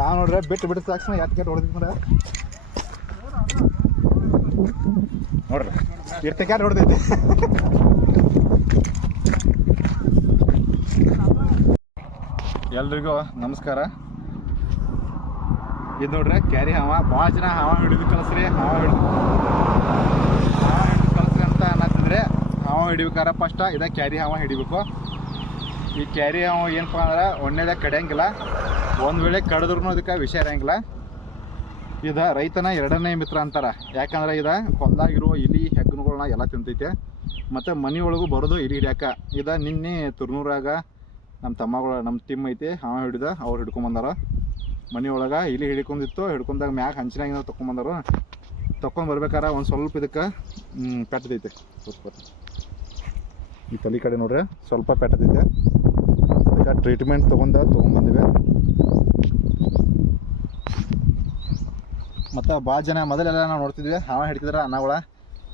ಯಾವ ನೋಡ್ರೆ ಬಿಟ್ಟು ತಕ್ಷಣ ಯಾಕೆ ಹೊಡೆದಿದ್ರೆ ನೋಡ್ರಿ ಇರ್ತಕ್ಯಾಟ್ ಹೊಡೆದೈತಿ. ಎಲ್ರಿಗೂ ನಮಸ್ಕಾರ. ಇದು ನೋಡ್ರಿ ಕ್ಯಾರಿ ಹಾವ. ಭಾಳ ಜನ ಹಾವ ಹಿಡಿದು ಕಲಿಸ್ರಿ ಅಂತ ಅನ್ನತ್ತಿದ್ರೆ ಹಾವ ಹಿಡಿಬೇಕಾರ ಫಸ್ಟ್ ಇದ ಕ್ಯಾರಿ ಹಾವ ಹಿಡಿಬೇಕು. ಈ ಕ್ಯಾರಿ ಹಾವ ಏನಪ್ಪ ಅಂದ್ರೆ ಒಣ್ಣೆದಾಗ ಕಡಿಯಂಗಿಲ್ಲ, ಒಂದು ವೇಳೆ ಕಡಿದ್ರೂ ಅದಕ್ಕೆ ವಿಷ ಇರಂಗಿಲ್ಲ. ಇದು ರೈತನ ಎರಡನೇ ಮಿತ್ರ ಅಂತಾರೆ. ಯಾಕಂದ್ರೆ ಇದು ಹೊಲ್ದಾಗಿರುವ ಇಲಿ ಹೆಗ್ಗನುಗಳನ್ನ ಎಲ್ಲ ತಿಂತೈತೆ. ಮತ್ತು ಮನೆಯೊಳಗೂ ಬರೋದು ಇಲಿ ಹಿಡಿಯಾಕ. ಇದು ನಿನ್ನೆ ತುರ್ನೂರಾಗ ನಮ್ಮ ತಮ್ಮಗಳು ನಮ್ಮ ಟೀಮ್ ಐತಿ ಹಾವ ಹಿಡಿದ ಅವ್ರು ಹಿಡ್ಕೊಂಬಂದಾರ. ಮನೆಯೊಳಗೆ ಇಲಿ ಹಿಡ್ಕೊಂಡಿತ್ತು. ಹಿಡ್ಕೊಂಡಾಗ ಮ್ಯಾಗ ಹಂಚಿನಾಗ ತೊಗೊಂಬಂದರು. ತೊಗೊಂಡು ಬರ್ಬೇಕಾರೆ ಒಂದು ಸ್ವಲ್ಪ ಇದಕ್ಕೆ ಪೆಟ್ಟದೈತೆ. ಈ ತಲೆ ಕಡೆ ನೋಡ್ರಿ ಸ್ವಲ್ಪ ಪೆಟ್ಟದೈತೆ. ಅದಕ್ಕೆ ಟ್ರೀಟ್ಮೆಂಟ್ ತೊಗೊಂಬಂದಿವೆ. ಮತ್ತು ಭಾಳ ಜನ ಮೊದಲೆಲ್ಲ ನಾವು ನೋಡ್ತಿದ್ವಿ ಹಾವ ಹಿಡ್ತಿದ್ರೆ ಅನ್ನಗಳ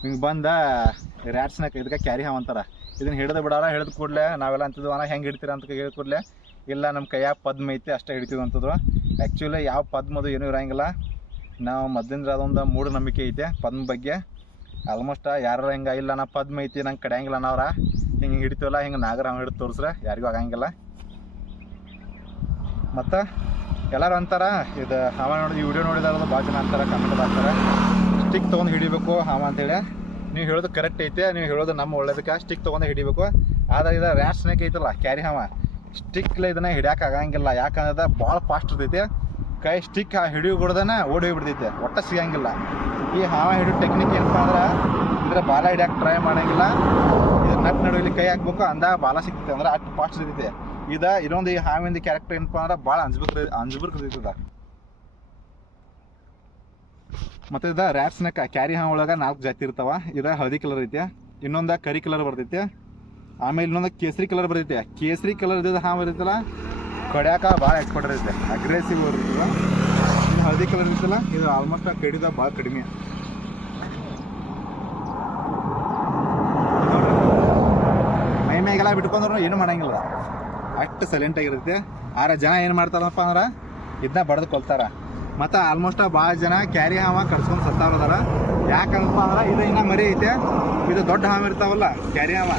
ಹಿಂಗೆ ಬಂದ ರ್ಯಾಟ್ ಸ್ನೇಕ್, ಇದಕ್ಕೆ ಕ್ಯಾರಿ ಹಾವ ಅಂತಾರೆ. ಇದನ್ನು ಹಿಡಿದು ಬಿಡೋಲ್ಲ. ಹಿಡಿದು ಕೂಡಲೇ ನಾವೆಲ್ಲ ಅಂತಿದ್ವಿ ಅಣ್ಣ ಹೆಂಗೆ ಹಿಡ್ತೀರ ಅಂತ ಹೇಳಿ ಕೂಡಲೇ ಇಲ್ಲ ನಮ್ಮ ಕೈಯಾಗ ಪದ್ಮ ಐತಿ ಅಷ್ಟೇ ಹಿಡಿತೀವಿ ಅಂತಂದ್ರು. ಆ್ಯಕ್ಚುಲಿ ಯಾವ ಪದ್ಮದು ಏನೂ ಇರೋಂಗಿಲ್ಲ. ನಾವು ಮೊದಲಿಂದ ಅದೊಂದು ಮೂಢನಂಬಿಕೆ ಐತೆ ಪದ್ಮ ಬಗ್ಗೆ. ಆಲ್ಮೋಸ್ಟ್ ಯಾರು ಹಿಂಗೆ ಇಲ್ಲ ನಾ ಪದ್ಮ ಐತಿ ನಂಗೆ ಕಡಿಯಂಗಿಲ್ಲ ಅನ್ನೋರ ಹಿಂಗೆ ಹಿಡಿತೀವಲ್ಲ, ಹಿಂಗೆ ನಾಗರ ಹಾವ ಹಿಡಿದು ತೋರಿಸ್ರೆ ಯಾರಿಗೂ ಆಗಂಗಿಲ್ಲ. ಮತ್ತು ಎಲ್ಲರೂ ಅಂತಾರೆ ಇದು ಹಾವ ನೋಡಿ, ಈ ವಿಡಿಯೋ ನೋಡಿದಾರದು ಭಾಳ ಜನ ಅಂತಾರೆ, ಕಮೆಂಟ್ ಆಗ್ತಾರೆ ಸ್ಟಿಕ್ ತೊಗೊಂಡು ಹಿಡಿಬೇಕು ಹಾವ ಅಂತೇಳಿ. ನೀವು ಹೇಳೋದು ಕರೆಕ್ಟ್ ಐತೆ, ನೀವು ಹೇಳೋದು ನಮ್ಮ ಒಳ್ಳೇದಕ್ಕೆ ಸ್ಟಿಕ್ ತೊಗೊಂಡು ಹಿಡಿಬೇಕು. ಆದರೆ ಇದು ರ್ಯಾಟ್ ಸ್ನೇಕ್ ಐತಲ್ಲ ಕ್ಯಾರಿ ಹಾವ, ಸ್ಟಿಕ್ಲೆ ಇದನ್ನು ಹಿಡಿಯೋಕೆ ಆಗಂಗಿಲ್ಲ. ಯಾಕಂದ್ರೆ ಭಾಳ ಫಾಸ್ಟ್ ಇರ್ತೈತಿ. ಕೈ ಸ್ಟಿಕ್ ಹಿಡಿಯೋ ಬಿಡ್ದನ ಓಡಿ ಹೋಗ್ಬಿಡ್ತೈತೆ, ಒಟ್ಟು ಸಿಗಂಗಿಲ್ಲ. ಈ ಹಾವ ಹಿಡಿಯೋ ಟೆಕ್ನಿಕ್ ಏನಪ್ಪ ಅಂದ್ರೆ ಇದ್ರೆ ಬಾಲ ಹಿಡಿಯೋಕೆ ಟ್ರೈ ಮಾಡೋಂಗಿಲ್ಲ. ಇದು ನಟ್ ನಡುವಲ್ಲಿ ಕೈ ಹಾಕ್ಬೇಕು, ಅಂದಾಗ ಬಾಲ ಸಿಗ್ತೈತೆ. ಅಂದ್ರೆ ಅಷ್ಟು ಫಾಸ್ಟ್ ಇರ್ತೈತೆ. ಇನ್ನೊಂದು ಈ ಹಾವಿಂದ ಕ್ಯಾರೆಕ್ಟರ್ ಏನಪ್ಪ ಅಂದ್ರೆ ಭಾಳ ಅಂಜ್ಬಿರ್ತೈತದ. ಮತ್ತು ಇದು ರ್ಯಾಟ್ ಸ್ನೇಕ್ ಕ್ಯಾರಿ ಹಾವ ಒಳಗೆ 4 ಜಾತಿ ಇರ್ತಾವ. ಇದು ಹಳದಿ ಕಲರ್ ಐತೆ, ಇನ್ನೊಂದು ಕರಿ ಕಲರ್ ಬರ್ತೈತೆ, ಆಮೇಲೆ ಇನ್ನೊಂದು ಕೇಸರಿ ಕಲರ್ ಬರ್ತೈತೆ. ಕೇಸರಿ ಕಲರ್ ಇದ್ದ ಹಾವು ಇರ್ತೈತಲ್ಲ ಕಡಿಯಾಕ ಭಾಳ ಎಕ್ಸ್ಪರ್ಟ್ ಇರ್ತೈತೆ, ಅಗ್ರೆಸಿವ್ ಇರ್ತದೆ. ಇದು ಹಳದಿ ಕಲರ್ ಇರ್ತಲ್ಲ, ಇದು ಆಲ್ಮೋಸ್ಟ್ ಕಡಿದ ಭಾಳ ಕಡಿಮೆ. ಮೈ ಮೇಗೆಲ್ಲ ಬಿಟ್ಕೊಂಡ್ರು ಏನು ಮಾಡಂಗಿಲ್ಲ, ಅಷ್ಟು ಸೈಲೆಂಟಾಗಿರುತ್ತೆ. ಆದ್ರೆ ಜನ ಏನು ಮಾಡ್ತಾರಪ್ಪ ಅಂದ್ರೆ ಇದನ್ನ ಬಡ್ದು ಕೊಲ್ತಾರೆ. ಮತ್ತು ಆಲ್ಮೋಸ್ಟ್ ಭಾಳ ಜನ ಕ್ಯಾರಿ ಹಾವ ಕಡ್ಸ್ಕೊಂಡು ಸತ್ತಾರದಾರ. ಯಾಕಂದಪ್ಪ ಅಂದ್ರೆ ಇದು ಇನ್ನೂ ಮರಿ ಐತೆ. ಇದು ದೊಡ್ಡ ಹಾವು ಇರ್ತಾವಲ್ಲ ಕ್ಯಾರಿ ಹಾವ,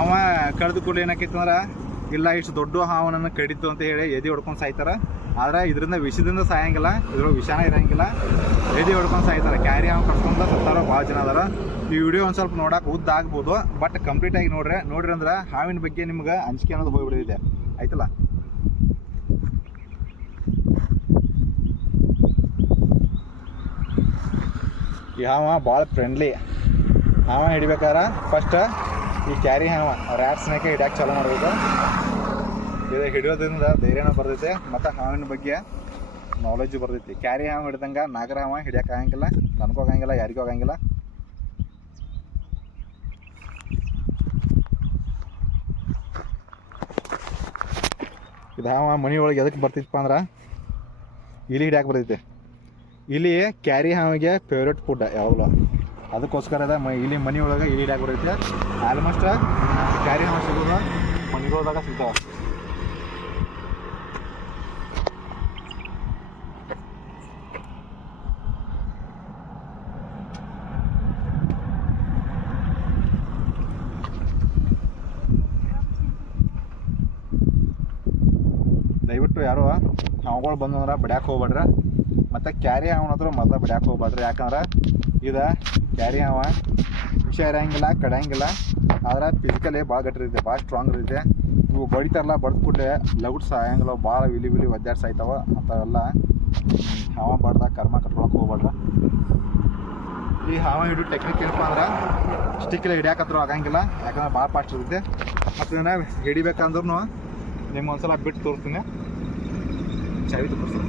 ಅವ ಕಡ್ದು ಕೂಡ ಏನಾಕೈತೆ ಅಂದ್ರೆ ಇಲ್ಲ ಇಷ್ಟು ದೊಡ್ಡ ಹಾವನನ್ನು ಕಡಿತು ಅಂತ ಹೇಳಿ ಎದೆ ಹೊಡ್ಕೊಂಡು ಸಾಯ್ತಾರೆ. ಆದರೆ ಇದರಿಂದ ವಿಷದಿಂದ ಸಾಯಂಗಿಲ್ಲ, ಇದ್ರೊಳಗೆ ವಿಷಾನ ಇರೋಂಗಿಲ್ಲ, ಎದೆ ಹೊಡ್ಕೊಂಡು ಸಾಯ್ತಾರೆ. ಕ್ಯಾರಿ ಹಾವು ಕಡ್ಸ್ಕೊಂಡು ಸತ್ತಾರೋ ಭಾಳ ಜನ ಅದಾರ. ಈ ವಿಡಿಯೋ ಒಂದು ಸ್ವಲ್ಪ ನೋಡೋಕೆ ಉದ್ದ ಆಗ್ಬೋದು, ಬಟ್ ಕಂಪ್ಲೀಟಾಗಿ ನೋಡ್ರಿ ಅಂದ್ರೆ ಹಾವಿನ ಬಗ್ಗೆ ನಿಮ್ಗೆ ಅಂಜಿಕೆ ಅನ್ನೋದು ಹೋಗಿಬಿಡಿದೆ ಆಯ್ತಲ್ಲ. ಈ ಹಾವ ಭಾಳ ಫ್ರೆಂಡ್ಲಿ. ಹಾವ ಹಿಡಿಬೇಕಾರೆ ಫಸ್ಟ್ ಈ ಕ್ಯಾರಿ ಹಾವ ರ್ಯಾಟ್ ಸ್ನೇಕ್ ಹಿಡಿಯೋಕೆ ಚಾಲೂ ಮಾಡಬೇಕು. ಇದು ಹಿಡಿಯೋದ್ರಿಂದ ಧೈರ್ಯನೂ ಬರ್ತೈತೆ ಮತ್ತು ಹಾವಿನ ಬಗ್ಗೆ ನಾಲೆಜ್ ಬರ್ತೈತಿ. ಕ್ಯಾರಿ ಹಾವು ಹಿಡ್ದಂಗೆ ನಾಗರ ಹಾವ ಹಿಡಿಯೋಕೆ ಆಗಂಗಿಲ್ಲ, ನನಗೂ ಆಗಂಗಿಲ್ಲ, ಯಾರಿಗೂ ಆಗಂಗಿಲ್ಲ. ಇದು ಹಾವ ಮನೆ ಒಳಗೆ ಎದಕ್ಕೆ ಬರ್ತೈತಪ್ಪ ಅಂದ್ರೆ ಇಲಿ ಹಿಡಿಯೋಕೆ ಬರ್ತೈತೆ. ಇಲಿ ಕ್ಯಾರಿ ಹಾವಿಗೆ ಫೇವ್ರೇಟ್ ಫುಡ್ ಯಾವಾಗಲೂ, ಅದಕ್ಕೋಸ್ಕರ ಇಲ್ಲಿ ಮನೆ ಒಳಗೆ ಇಲಿ ಹಿಡಿಯೋಕೆ ಬರ್ತೈತೆ. ಆಲ್ಮೋಸ್ಟ್ ಕ್ಯಾರಿ ಹಾವ ಸಿಗೋದು ಮನೆಗಳದಾಗ ಸಿಗ್ತಾವೆ. ದಯವಿಟ್ಟು ಯಾರು ಹಾವುಗಳು ಬಂದಂದ್ರೆ ಬಡ್ಯಾಕೆ ಹೋಗ್ಬೇಡ್ರಿ. ಮತ್ತು ಕ್ಯಾರಿ ಹಾವನ ಹತ್ರ ಮೊದಲು ಬಡ್ಯಾಕೆ ಹೋಗ್ಬೇಡ್ರಿ. ಯಾಕಂದ್ರೆ ಇದು ಕ್ಯಾರಿ ಹಾವ ವಿಷ ಇರೋಂಗಿಲ್ಲ, ಕಡಿಯಂಗಿಲ್ಲ, ಆದ್ರೆ ಫಿಸಿಕಲಿ ಭಾಳ ಗಟ್ಟಿರುತ್ತೆ, ಭಾಳ ಸ್ಟ್ರಾಂಗ್ ಇರುತ್ತೆ. ಇವು ಬಡಿತಾರಲ್ಲ, ಬಡ್ದು ಕೂಡಲೇ ಲಗುಟ್ ಸಾಯಂಗಿಲ್ಲ, ಭಾಳ ವಿಲಿ ಒದ್ದಾಡಿ ಸಾಯ್ತಾವ. ಅಂಥವೆಲ್ಲ ಹಾವ ಬಡ್ದಾಗ ಕರ್ಮ ಕಟ್ಕೊಳಕ್ಕೆ ಹೋಗ್ಬೇಡ್ರಿ. ಈ ಹಾವ ಹಿಡಿಯೋ ಟೆಕ್ನಿಕ್ ಏನಪ್ಪ ಅಂದ್ರೆ ಸ್ಟಿಕ್ಕಲ್ಲಿ ಹಿಡಿಯೋಕತ್ರ ಆಗಂಗಿಲ್ಲ, ಯಾಕಂದ್ರೆ ಭಾಳ ಫಾಸ್ಟ್ ಇರುತ್ತೆ. ಮತ್ತು ಇದನ್ನು ಹಿಡಿಬೇಕಂದ್ರೂ ನಿಮ್ಗೆ ಒಂದ್ಸಲ ಬಿಟ್ಟು ತೋರಿಸ್ತೀನಿ, ಚಾವಿ ತೋರಿಸ್ತೀನಿ.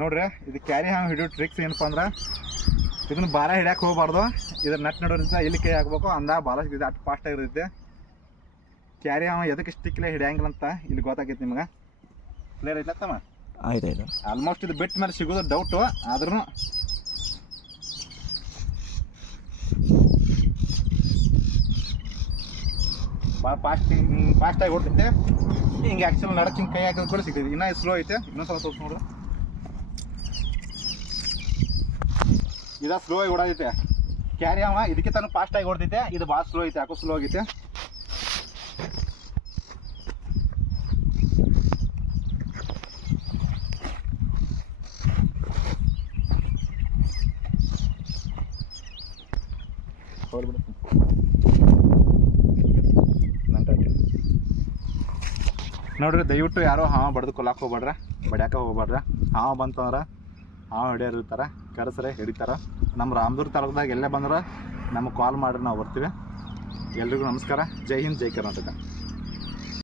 ನೋಡ್ರಿ, ಇದು ಕ್ಯಾರಿ ಹಾವು ಹಿಡಿಯೋ ಟ್ರಿಕ್ಸ್ ಏನಪ್ಪ ಅಂದ್ರೆ ಇದನ್ನು ಬಾಲ ಹಿಡಿಯೋಕೆ ಹೋಗ್ಬಾರ್ದು. ಇದ್ರ ನಟ್ ನಡೋದ್ರಿಂದ ಇಲ್ಲಿ ಕೈ ಹಾಕ್ಬೇಕು, ಅಂದಾಗ ಬಾಲ ಸಿಗುತ್ತೆ, ಅಷ್ಟು ಫಾಸ್ಟಾಗಿರುತ್ತೆ. ಕ್ಯಾರಿ ಹಾವ ಎದಕ್ಕೆ ಸ್ಟಿಕ್ಲೇ ಹಿಡಿಯಂಗಿಲ್ಲ ಅಂತ ಇಲ್ಲಿ ಗೊತ್ತಾಗೈತೆ ನಿಮ್ಗೆ. ಕ್ಲಿಯರ್ ಐತಮ್ಮ? ಆಯ್ತಾಯ್ತು. ಆಲ್ಮೋಸ್ಟ್ ಇದು ಬಿಟ್ಟ ಮೇಲೆ ಸಿಗೋದು ಡೌಟು, ಆದ್ರೂ ಭಾಳ ಫಾಸ್ಟಾಗಿ ಓಡ್ತೈತೆ. ಹಿಂಗೆ ಆ್ಯಕ್ಚುಲ್ ನಡಕ್ಕೆ ಹಿಂಗೆ ಕೈ ಹಾಕಿದ್ರೆ ಕೂಡ ಸಿಗ್ತೈತಿ. ಇನ್ನೂ ಸ್ಲೋ ಐತೆ. ಇನ್ನೊಂದು ಸ್ವಲ್ಪ ತೋರಿಸ್ ನೋಡ್ರಿ. ಇದು ಸ್ಲೋ ಆಗಿ ಓಡೈತೆ. ಕ್ಯಾರಿ ಅವ ಇದಕ್ಕೆ ತಾನು ಫಾಸ್ಟಾಗಿ ಓಡ್ತೈತೆ. ಇದು ಭಾಳ ಸ್ಲೋ ಐತೆ. ಯಾಕೋ ಸ್ಲೋ ಆಗೈತೆ. ನೋಡ್ರಿ, ದಯವಿಟ್ಟು ಯಾರೋ ಹಾವ ಬಡ್ದು ಕೊಲ್ಲಕ್ಕೆ ಹೋಗ್ಬೇಡ್ರ, ಬಡ್ಯಾಕ ಹೋಗ್ಬೇಡ್ರ. ಹಾವ ಬಂತಂದ್ರೆ ಹಾವ ಹಿಡಿಯೋರು ಇರ್ತಾರೆ, ಕರೆಸ್ರೆ ಹಿಡಿತಾರೆ. ನಮ್ಮ ರಾಮದುರ್ಗ ತಾಲೂಕ್ದಾಗ ಎಲ್ಲೇ ಬಂದ್ರೆ ನಮಗೆ ಕಾಲ್ ಮಾಡ್ರಿ, ನಾವು ಬರ್ತೀವಿ. ಎಲ್ರಿಗೂ ನಮಸ್ಕಾರ. ಜೈ ಹಿಂದ್, ಜೈ ಕರ್ನಾಟಕ.